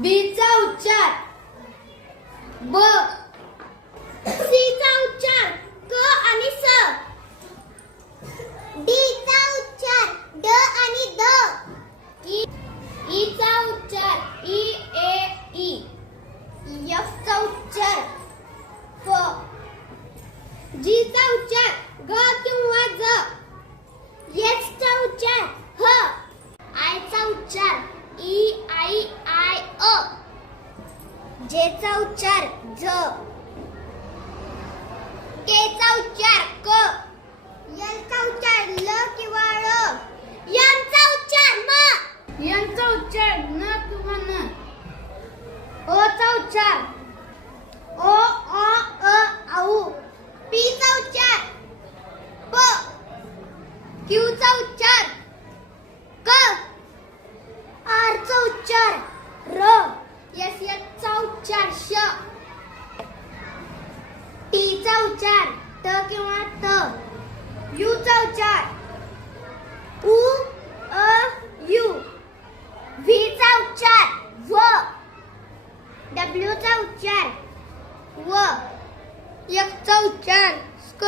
बीचा उच्चार. ब. सीचा उच्चार. क आणि स. डीचा उच्चार. ड आणि द. ई. ईचा उच्चार. ई ए ई. यफचा उच्चार. फ. जीचा उच्चार. जेचा उच्चार ज केचा उच्चार क. यलचा उच्चार ल किंवा ळ. यांचा उच्चार म. यांचा उच्चार न किंवा न. ओचा उच्चार. ओ अ अ औ. पीचा उच्चार. प. क्यूचा उच्चार. क. आरचा उच्चार. र. Yes yes. उच्चार श टीचा उच्चार ट किंवा त. यूचा उच्चार. उ अ यू. व्हीचा उच्चार व. डब्ल्यूचा उच्चार व. एक्सचा उच्चार स्क.